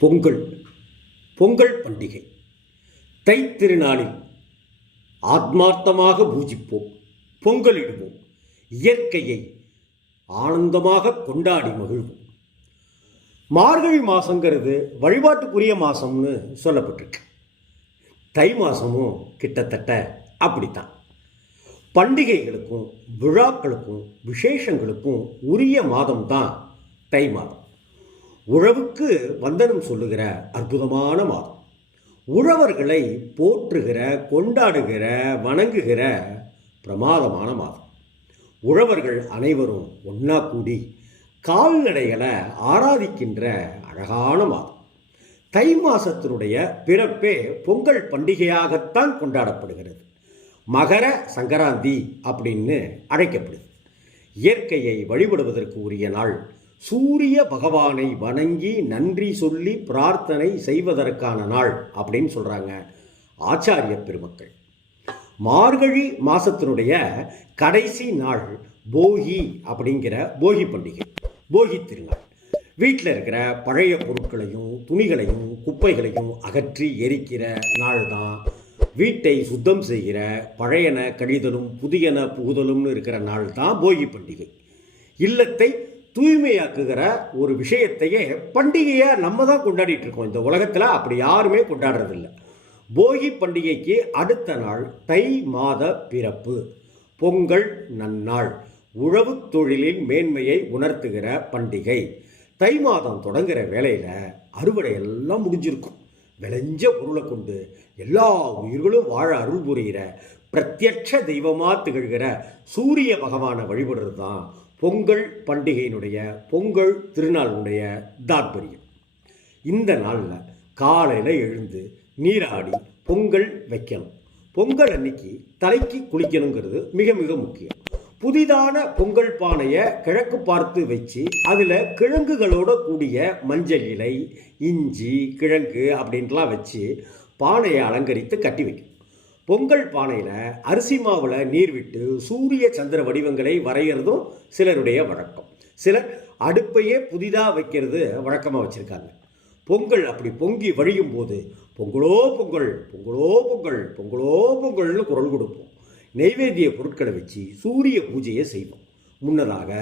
பொங்கல் பொங்கல் பண்டிகை. தைத்திருநாளில் ஆத்மார்த்தமாக பூஜிப்போம் பொங்கலிடுவோம் இயற்கையை ஆனந்தமாக கொண்டாடி மகிழ்வோம். மார்கழி மாதங்கிறது வழிபாட்டுக்குரிய மாதம்னு சொல்லப்பட்டிருக்கு. தை மாதமும் கிட்டத்தட்ட அப்படித்தான். பண்டிகைகளுக்கும் விழாக்களுக்கும் விசேஷங்களுக்கும் உரிய மாதம்தான் தை மாதம். உழவுக்கு வந்தனம் சொல்லுகிற அற்புதமான மாதம். உழவர்களை போற்றுகிற கொண்டாடுகிற வணங்குகிற பிரமாதமான மாதம். உழவர்கள் அனைவரும் ஒன்றா கூடி கால்நடைகளை ஆராதிக்கின்ற அழகான மாதம். தை மாசத்தினுடைய பிறப்பே பொங்கல் பண்டிகையாகத்தான் கொண்டாடப்படுகிறது. மகர சங்கராந்தி அப்படின்னு அழைக்கப்படுது. இயற்கையை வழிபடுவதற்கு உரிய நாள் சூரிய பகவானை வணங்கி நன்றி சொல்லி பிரார்த்தனை செய்வதற்கான நாள் அப்படின்னு சொல்கிறாங்க ஆச்சாரிய பெருமக்கள். மார்கழி மாதத்தினுடைய கடைசி நாள் போகி அப்படிங்கிற போகி பண்டிகை போகி திருநாள். வீட்டில் இருக்கிற பழைய பொருட்களையும் துணிகளையும் குப்பைகளையும் அகற்றி எரிக்கிற நாள் தான். வீட்டை சுத்தம் செய்கிற பழையன கழிதலும் புதியன புகுதலும்னு இருக்கிற நாள் தான் போகி பண்டிகை. இல்லத்தை தூய்மையாக்குகிற ஒரு விஷயத்தையே பண்டிகையாக நம்ம தான் கொண்டாடிட்டு இருக்கோம். இந்த உலகத்தில் அப்படி யாருமே கொண்டாடுறதில்ல. போகி பண்டிகைக்கு அடுத்த நாள் தை மாத பிறப்பு. பொங்கல் நன்னாள். உழவுத் தொழிலின் மேன்மையை உணர்த்துகிற பண்டிகை. தை மாதம் தொடங்குகிற வேலையில் அறுவடை எல்லாம் முடிஞ்சிருக்கும். விளைஞ்ச பொருளை கொண்டு எல்லா உயிர்களும் வாழ அருள் புரிகிற பிரத்யட்ச தெய்வமாக திகழ்கிற சூரிய பகவானை வழிபடுறது தான் பொங்கல் பண்டிகையினுடைய பொங்கல் திருநாளுடைய தாத்பரியம். இந்த நாளில் காலையில் எழுந்து நீராடி பொங்கல் வைக்கணும். பொங்கல் அன்னைக்கு தலைக்கு குளிக்கணுங்கிறது மிக மிக முக்கியம். புதிதான பொங்கல் பானையை கிழக்கு பார்த்து வச்சு அதில் கிழங்குகளோட கூடிய மஞ்சள் இலை இஞ்சி கிழங்கு அப்படின்ட்டுலாம் வச்சு பானையை அலங்கரித்து கட்டி வைக்கணும். பொங்கல் பானையில் அரிசி மாவில் நீர் விட்டு சூரிய சந்திர வடிவங்களை வரைகிறதும் சிலருடைய வழக்கம். சிலர் அடுப்பையே புதிதாக வைக்கிறது வழக்கமாக வச்சுருக்காங்க. பொங்கல் அப்படி பொங்கி வழியும் போது பொங்கலோ பொங்கல் பொங்கலோ பொங்கல் பொங்கலோ பொங்கல்னு குரல் கொடுப்போம். நெய்வேத்திய பொருட்களை வச்சு சூரிய பூஜையை செய்வோம். முன்னதாக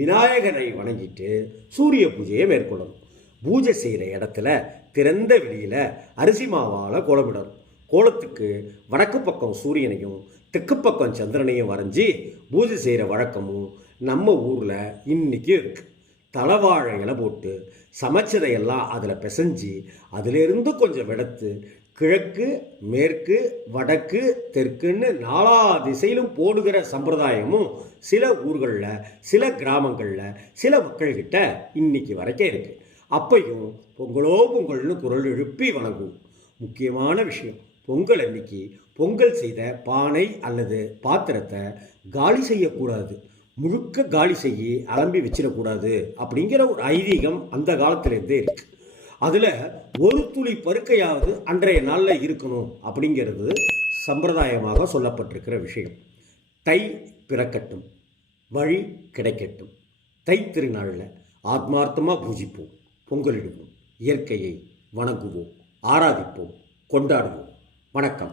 விநாயகரை வணங்கிட்டு சூரிய பூஜையை மேற்கொள்ளணும். பூஜை செய்கிற இடத்துல திறந்த வெளியில் அரிசி மாவால் கோலமிடணும். கோலத்துக்கு வடக்கு பக்கம் சூரியனையும் தெற்கு பக்கம் சந்திரனையும் வரைஞ்சி பூஜை செய்கிற வழக்கமும் நம்ம ஊரில் இன்றைக்கும் இருக்குது தலவாழை இலை போட்டு சமைச்சதையெல்லாம் அதில் பிசைஞ்சு அதிலிருந்து கொஞ்சம் எடுத்து கிழக்கு மேற்கு வடக்கு தெற்குன்னு நாலா திசையிலும் போடுகிற சம்பிரதாயமும் சில ஊர்களில் சில கிராமங்களில் சில மக்கள்கிட்ட இன்னைக்கு வரைக்கும் இருக்குது அப்பையும் பொங்கலோ பொங்கல்னு குரல் எழுப்பி வணங்குவோம் முக்கியமான விஷயம். பொங்கல் அன்னைக்கு பொங்கல் செய்த பானை அல்லது பாத்திரத்தை காலி செய்யக்கூடாது. முழுக்க காலி செய்ய அலம்பி வச்சிடக்கூடாது அப்படிங்கிற ஒரு ஐதீகம் அந்த காலத்திலேருந்தே இருக்கு. அதில் ஒரு துளி பருக்கையாவது அன்றைய நாளில் இருக்கணும் அப்படிங்கிறது சம்பிரதாயமாக சொல்லப்பட்டிருக்கிற விஷயம். தை பிறக்கட்டும் வழி கிடைக்கட்டும். தை திருநாளில் ஆத்மார்த்தமாக பூஜிப்போம் பொங்கலிடுவோம் இயற்கையை வணங்குவோம் ஆராதிப்போம் கொண்டாடுவோம். வணக்கம்.